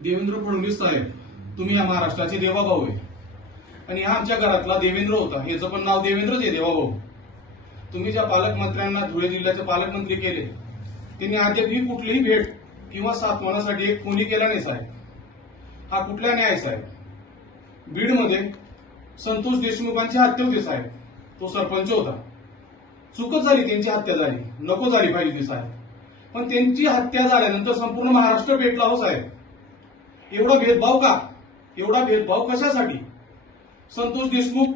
देवेंद्र फडणवीस साहेब, तुम्ही या महाराष्ट्राचे देवाभाऊ आहे आणि हा आमच्या घरातला देवेंद्र होता. याचं पण नाव देवेंद्रच आहे, देवाभाऊ. तुम्ही ज्या पालकमंत्र्यांना धुळे जिल्ह्याचे पालकमंत्री केले त्यांनी अद्यापही कुठलीही भेट किंवा सात्वनासाठी एक फोनही केला नाही साहेब. हा कुठला न्याय साहेब? बीडमध्ये संतोष देशमुखांची हत्या होती साहेब. तो सरपंच होता. चूकच झाली, त्यांची हत्या झाली, नको झाली पाहिजे ती साहेब. पण त्यांची हत्या झाल्यानंतर संपूर्ण महाराष्ट्र पेटला हो साहेब. एवढा भेदभाव का? एवढा भेदभाव कशासाठी? संतोष देशमुख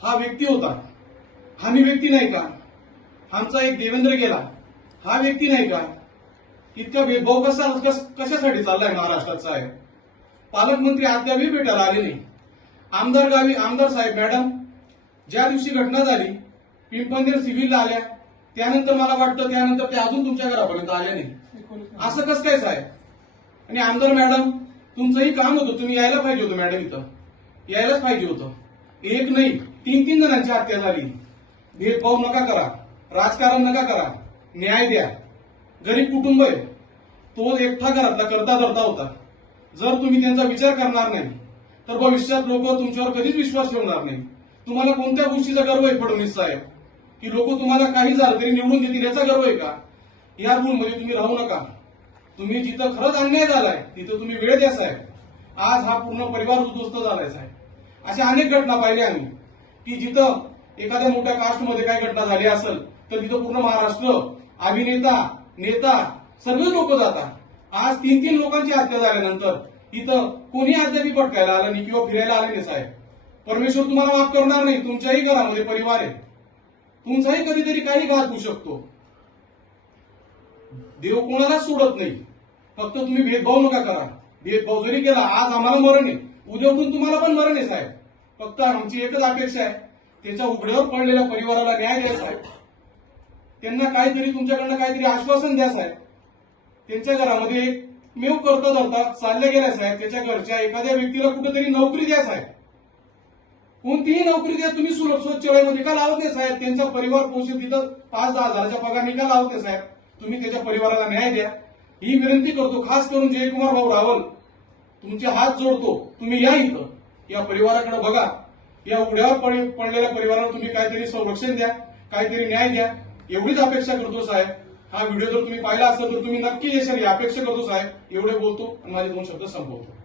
हा व्यक्ती होता, हा मी व्यक्ती नाही का? आमचा एक देवेंद्र गेला, हा व्यक्ती नाही का? इतका भेदभाव कशासाठी चाललाय महाराष्ट्रात साहेब? पालकमंत्री अद्यापही भेटायला आले नाही. आमदार गावी आमदार साहेब मॅडम ज्या दिवशी घटना झाली पिंपळनेर सिव्हिलला आल्या, त्यानंतर मला वाटतं त्यानंतर ते अजून तुमच्या घरापर्यंत आले नाही. असं कसं काय साहेब? आणि आमदार मॅडम तुमचंही काम होतं, तुम्ही यायला पाहिजे होतं मॅडम, इथं यायलाच पाहिजे होतं. एक नाही 3-3 जणांची हत्या झाली. भेदभाव नका करा, राजकारण नका करा, न्याय द्या. गरीब कुटुंब आहे, तो एकटा घरातला करता धरता होता. जर तुम्ही त्यांचा विचार करणार नाही तर भविष्यात लोक तुमच्यावर कधीच विश्वास ठेवणार नाही. तुम्हाला कोणत्या गोष्टीचा गर्व आहे फडणवीस साहेब, की लोक तुम्हाला काही झालं तरी निवडून देतील याचा गर्व आहे का? या रूलमध्ये तुम्ही राहू नका. तुम्ही जिथं खरंच अन्याय झालाय तिथं तुम्ही वेळ द्या साहेब. आज हा पूर्ण परिवार उद्ध्वस्त झालाय साहेब. अशा अनेक घटना पाहिल्या आम्ही की जिथं एखाद्या मोठ्या कास्टमध्ये काही घटना झाली असेल तर तिथं पूर्ण महाराष्ट्र, अभिनेता, नेता सर्व लोक जातात. आज 3-3 लोकांची हत्या झाल्यानंतर इथं कोणी अद्याप भटकायला आलं नाही किंवा फिरायला आले नाही साहेब. परमेश्वर तुम्हाला माफ करणार नाही. तुमच्याही घरामध्ये परिवार आहे, तुमचाही कधीतरी काही घात होऊ शकतो. देव कोणालाच सोडत नाही. फक्त तुम्ही भेदभाव नका करा. भेदभाव जरी केला, आज आम्हाला मरण आहे, उद्या उठून तुम्हाला पण मरण आहे साहेब. फक्त आमची एकच अपेक्षा आहे, त्याच्या उघड्यावर पडलेल्या परिवाराला न्याय द्या साहेब. त्यांना काहीतरी तुमच्याकडनं काहीतरी आश्वासन द्या साहेब. त्यांच्या घरामध्ये मेव करता धरता चालल्या गेल्या साहेब. त्याच्या घरच्या एखाद्या व्यक्तीला कुठेतरी नोकरी द्या साहेब. कोणतीही नोकरी द्या. तुम्ही स्वच्छतेमध्ये का लावत नाही साहेब? त्यांचा परिवार पोषित तिथं 5-10 हजाराच्या पगार का लावत नाही साहेब? तुम्ही त्याच्या परिवाराला न्याय द्या ही विनंती करतो. खास करून जयकुमार भाऊ रावल, तुमचे हात जोडतो. तुम्ही या इथं, या परिवाराकडे बघा. या उघड्यावर पडलेल्या परिवाराला तुम्ही काहीतरी संरक्षण द्या, काहीतरी न्याय द्या, एवढीच अपेक्षा करतो साहेब. हा व्हिडिओ जर तुम्ही पाहिला असेल तर तुम्ही नक्की येशाल ही अपेक्षा करतो साहेब. एवढे बोलतो आणि माझे 2 शब्द संपवतो.